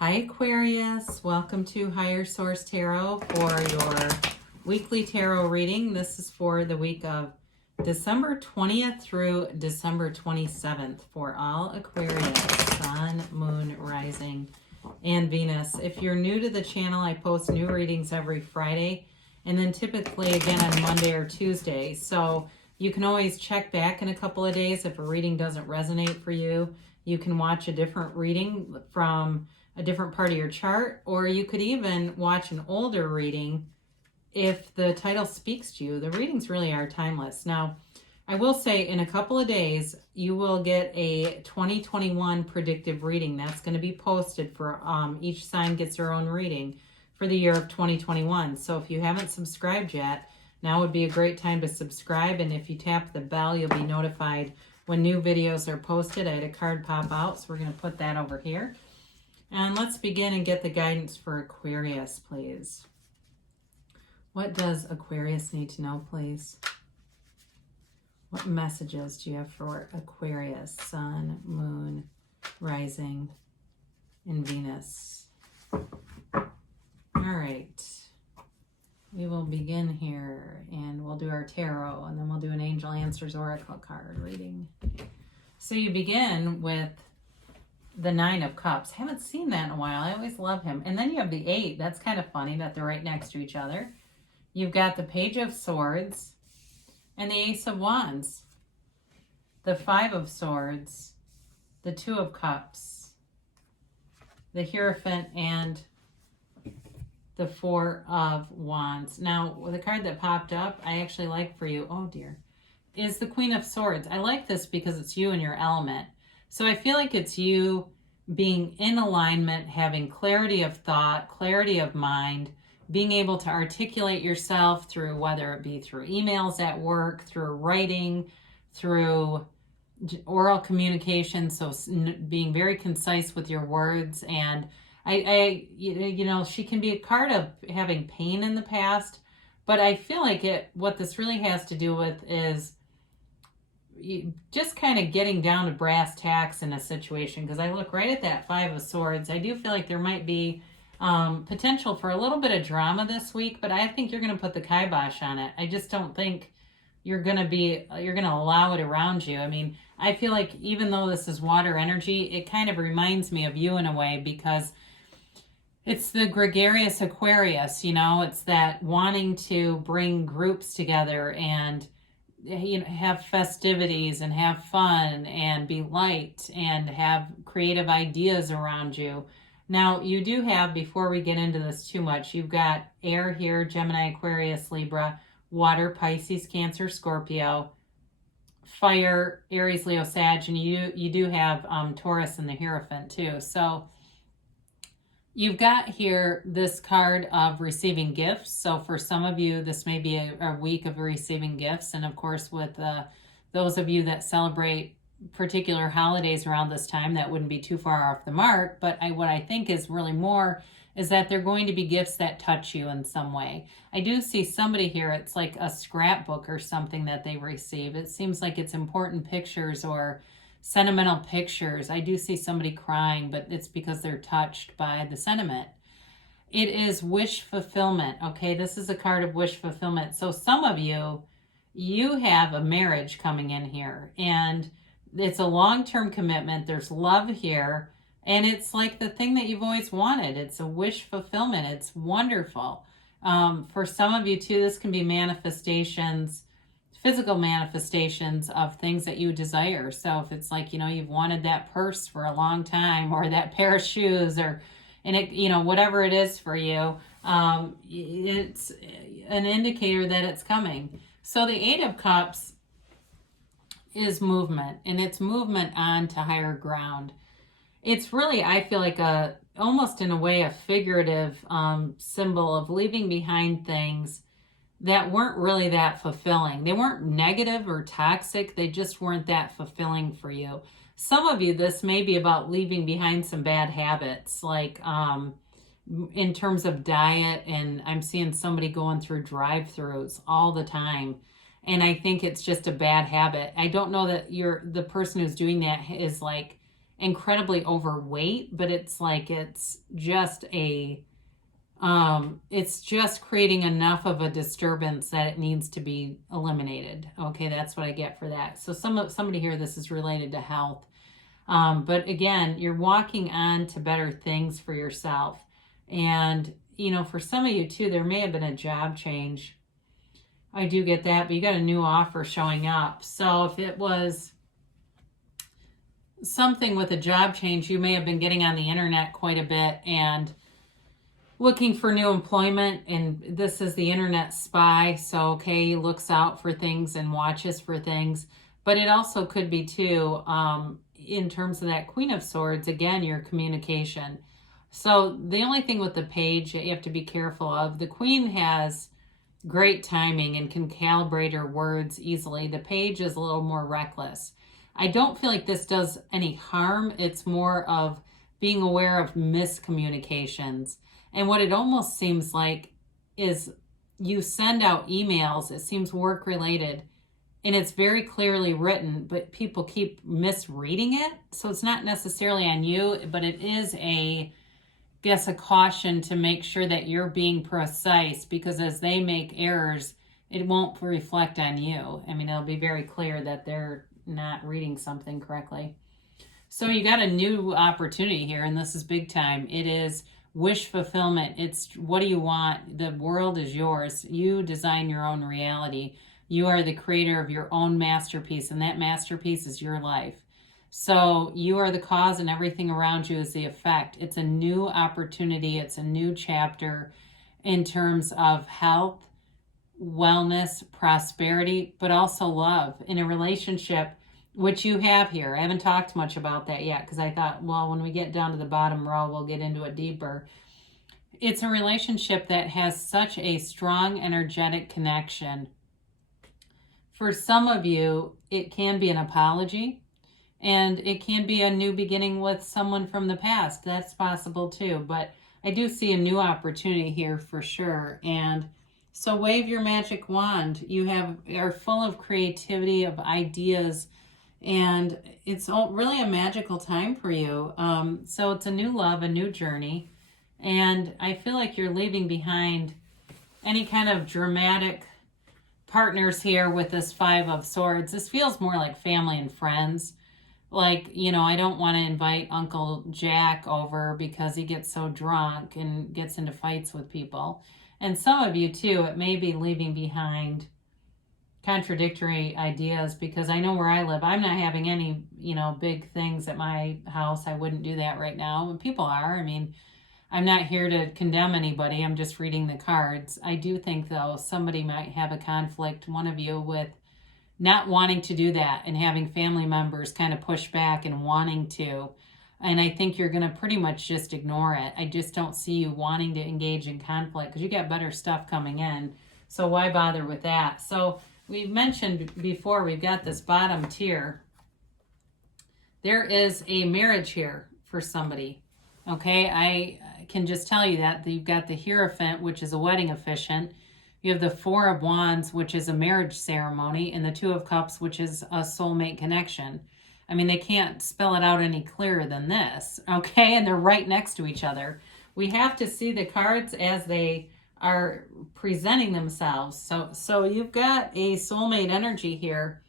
Hi Aquarius, welcome to Higher Source Tarot for your weekly tarot reading. This is for the week of December 20th through December 27th for all Aquarius, Sun, Moon, Rising, and Venus. If you're new to the channel, I post new readings every Friday and then typically again on Monday or Tuesday. So you can always check back in a couple of days if a reading doesn't resonate for you. You can watch a different reading from a different part of your chart, or you could even watch an older reading if the title speaks to you. The readings really are timeless. Now, I will say in a couple of days, you will get a 2021 predictive reading. That's going to be posted for each sign gets their own reading for the year of 2021. So if you haven't subscribed yet, now would be a great time to subscribe. And if you tap the bell, you'll be notified when new videos are posted. I had a card pop out, so we're going to put that over here. And let's begin and get the guidance for Aquarius, please. What does Aquarius need to know, please? What messages do you have for Aquarius, Sun, Moon, Rising, and Venus? All right. We will begin here, and we'll do our tarot, and then we'll do an Angel Answers Oracle card reading. So you begin with the Nine of Cups. Haven't seen that in a while. I always love him. And then you have the 8. That's kind of funny that they're right next to each other. You've got the Page of Swords and the Ace of Wands, the 5 of Swords, the 2 of Cups, the Hierophant, and the 4 of Wands. Now, the card that popped up, I actually like for you, oh dear, is the Queen of Swords. I like this because it's you and your element. So I feel like it's you being in alignment, having clarity of thought, clarity of mind, being able to articulate yourself through, whether it be through emails at work, through writing, through oral communication. So being very concise with your words. And you know, she can be a card of having pain in the past, but I feel like what this really has to do with is just kind of getting down to brass tacks in a situation. Because I look right at that 5 of Swords. I do feel like there might be potential for a little bit of drama this week, but I think you're going to put the kibosh on it. I just don't think you're going to allow it around you. I mean, I feel like even though this is water energy, it kind of reminds me of you in a way, because it's the gregarious Aquarius, you know, it's that wanting to bring groups together and, you know, have festivities and have fun and be light and have creative ideas around you. Now, you do have, before we get into this too much, you've got air here, Gemini, Aquarius, Libra, water, Pisces, Cancer, Scorpio, fire, Aries, Leo, Sag, and you do have Taurus and the Hierophant too. So you've got here this card of receiving gifts. So for some of you, this may be a week of receiving gifts. And of course, with those of you that celebrate particular holidays around this time, that wouldn't be too far off the mark. But what I think is really more is that they're going to be gifts that touch you in some way. I do see somebody here, it's like a scrapbook or something that they receive. It seems like it's important pictures or sentimental pictures. I do see somebody crying, but it's because they're touched by the sentiment. It is wish fulfillment. Okay, this is a card of wish fulfillment. So some of you have a marriage coming in here, and it's a long-term commitment. There's love here, and it's like the thing that you've always wanted. It's a wish fulfillment. It's wonderful. For some of you too, this can be manifestations, physical manifestations of things that you desire. So if it's like, you know, you've wanted that purse for a long time, or that pair of shoes, or, and it, you know, whatever it is for you, it's an indicator that it's coming. So the 8 of Cups is movement, and it's movement on to higher ground. It's really, I feel like almost in a way, a figurative symbol of leaving behind things that weren't really that fulfilling. They weren't negative or toxic. They just weren't that fulfilling for you. Some of you, this may be about leaving behind some bad habits, like in terms of diet. And I'm seeing somebody going through drive-thrus all the time. And I think it's just a bad habit. I don't know that the person who's doing that is like incredibly overweight, but it's like it's just creating enough of a disturbance that it needs to be eliminated. Okay, that's what I get for that. So somebody here, this is related to health. But again, you're walking on to better things for yourself. And, for some of you too, there may have been a job change. I do get that, but you got a new offer showing up. So if it was something with a job change, you may have been getting on the internet quite a bit and looking for new employment. And this is the internet spy. So, okay, he looks out for things and watches for things. But it also could be too, in terms of that Queen of Swords, again, your communication. So the only thing with the Page that you have to be careful of, the Queen has great timing and can calibrate her words easily. The Page is a little more reckless. I don't feel like this does any harm. It's more of being aware of miscommunications. And what it almost seems like is you send out emails, it seems work related, and it's very clearly written, but people keep misreading it. So it's not necessarily on you, but it is a caution to make sure that you're being precise, because as they make errors, it won't reflect on you. I mean, it'll be very clear that they're not reading something correctly. So you got a new opportunity here, and this is big time. It is wish fulfillment. It's what do you want? The world is yours. You design your own reality. You are the creator of your own masterpiece, and that masterpiece is your life. So you are the cause, and everything around you is the effect. It's a new opportunity. It's a new chapter in terms of health, wellness, prosperity, but also love in a relationship, which you have here. I haven't talked much about that yet because I thought, well, when we get down to the bottom row, we'll get into it deeper. It's a relationship that has such a strong energetic connection. For some of you, it can be an apology, and it can be a new beginning with someone from the past. That's possible too, but I do see a new opportunity here for sure. And so wave your magic wand. You are full of creativity, of ideas, and it's really a magical time for you. So it's a new love, a new journey, and I feel like you're leaving behind any kind of dramatic partners here with this Five of Swords. This feels more like family and friends. Like, I don't want to invite Uncle Jack over because he gets so drunk and gets into fights with people. And some of you too, it may be leaving behind contradictory ideas, because I know where I live, I'm not having any, big things at my house. I wouldn't do that right now. But people are. I mean, I'm not here to condemn anybody. I'm just reading the cards. I do think, though, somebody might have a conflict, one of you, with not wanting to do that and having family members kind of push back and wanting to. And I think you're going to pretty much just ignore it. I just don't see you wanting to engage in conflict because you got better stuff coming in. So why bother with that? So we mentioned before, we've got this bottom tier. There is a marriage here for somebody. Okay, I can just tell you that you've got the Hierophant, which is a wedding officiant. You have the Four of Wands, which is a marriage ceremony, and the Two of Cups, which is a soulmate connection. I mean, they can't spell it out any clearer than this, okay? And they're right next to each other. We have to see the cards as they are presenting themselves. So you've got a soulmate energy here.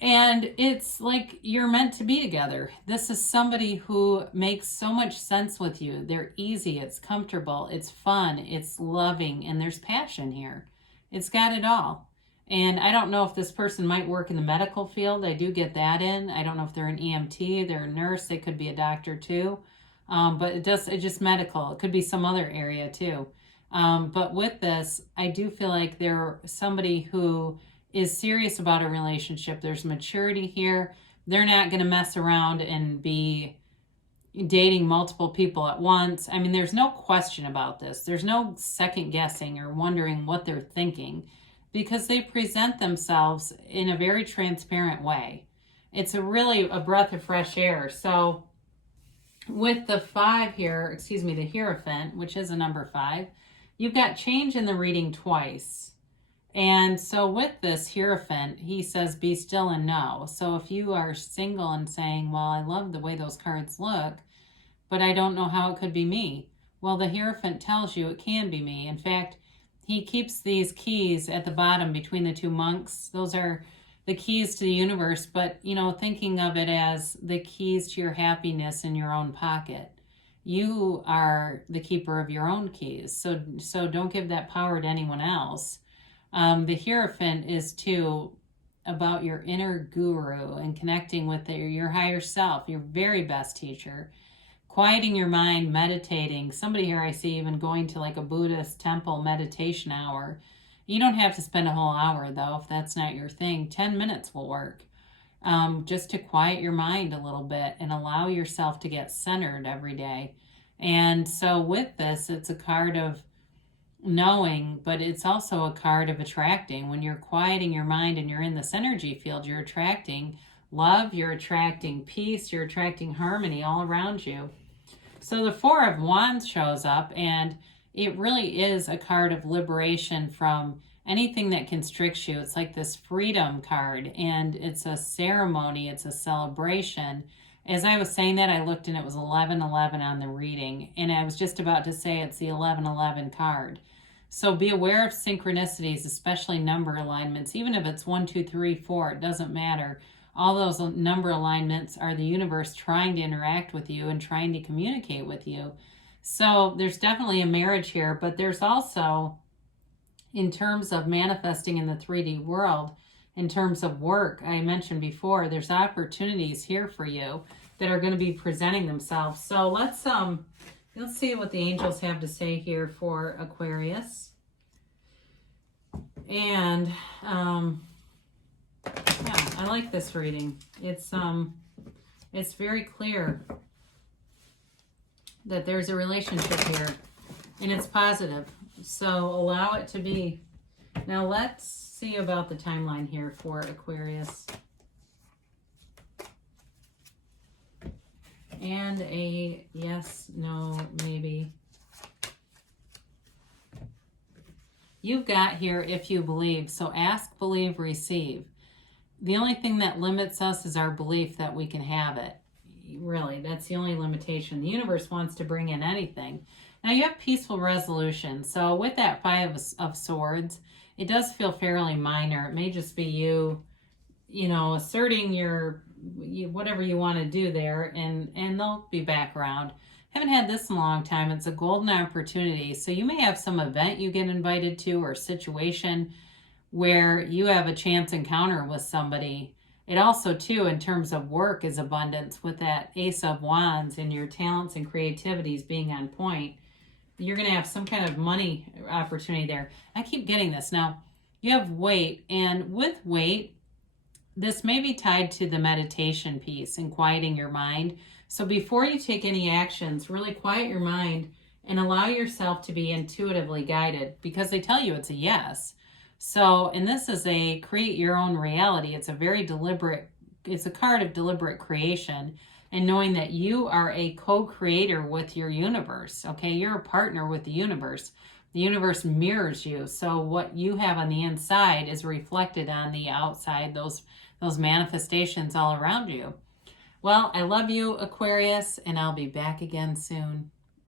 And it's like you're meant to be together. This is somebody who makes so much sense with you. They're easy, it's comfortable, it's fun, it's loving, and there's passion here. It's got it all. And I don't know if this person might work in the medical field. I do get that in. I don't know if they're an EMT, they're a nurse, they could be a doctor too. But it's just medical. It could be some other area too. But with this, I do feel like they're somebody who is serious about a relationship. There's maturity here. They're not going to mess around and be dating multiple people at once. I mean, there's no question about this. There's no second guessing or wondering what they're thinking, because they present themselves in a very transparent way. It's really a breath of fresh air. So with the five here, the Hierophant, which is a number 5, you've got change in the reading twice. And so with this Hierophant, he says, be still and know. So if you are single and saying, well, I love the way those cards look, but I don't know how it could be me. Well, the Hierophant tells you it can be me. In fact, he keeps these keys at the bottom between the two monks. Those are the keys to the universe, but, you know, thinking of it as the keys to your happiness in your own pocket. You are the keeper of your own keys. So don't give that power to anyone else. The Hierophant is too about your inner guru and connecting with your higher self, your very best teacher, quieting your mind, meditating. Somebody here I see even going to like a Buddhist temple meditation hour. You don't have to spend a whole hour though, if that's not your thing. 10 minutes will work. Just to quiet your mind a little bit and allow yourself to get centered every day. And so with this, it's a card of knowing, but it's also a card of attracting. When you're quieting your mind and you're in this energy field, you're attracting love, you're attracting peace, you're attracting harmony all around you. So the Four of Wands shows up, and it really is a card of liberation from anything that constricts you. It's like this freedom card, and it's a ceremony, it's a celebration. As I was saying that, I looked and it was 1111 on the reading, and I was just about to say it's the 1111 card. So be aware of synchronicities, especially number alignments. Even if it's 1, 2, 3, 4, it doesn't matter. All those number alignments are the universe trying to interact with you and trying to communicate with you. So there's definitely a marriage here, but there's also, in terms of manifesting in the 3D world, in terms of work, I mentioned before, there's opportunities here for you that are going to be presenting themselves. So let's see what the angels have to say here for Aquarius. And yeah, I like this reading. It's very clear that there's a relationship here, and it's positive. So allow it to be. Now let's see about the timeline here for Aquarius. And a yes, no, maybe. You've got here if you believe. So ask, believe, receive. The only thing that limits us is our belief that we can have it. Really, that's the only limitation. The universe wants to bring in anything. Now you have peaceful resolution. So with that Five of Swords, it does feel fairly minor. It may just be you know, asserting whatever you want to do there, and they'll be back around. Haven't had this in a long time. It's a golden opportunity. So you may have some event you get invited to or situation where you have a chance encounter with somebody. It also, too, in terms of work, is abundance with that Ace of Wands and your talents and creativities being on point. You're going to have some kind of money opportunity there. I keep getting this. Now, you have weight, and with weight, this may be tied to the meditation piece and quieting your mind. So before you take any actions, really quiet your mind and allow yourself to be intuitively guided, because they tell you it's a yes. So, and this is a create your own reality. It's a very deliberate, it's a card of deliberate creation and knowing that you are a co-creator with your universe. Okay, you're a partner with the universe. The universe mirrors you. So what you have on the inside is reflected on the outside, those manifestations all around you. Well, I love you, Aquarius, and I'll be back again soon.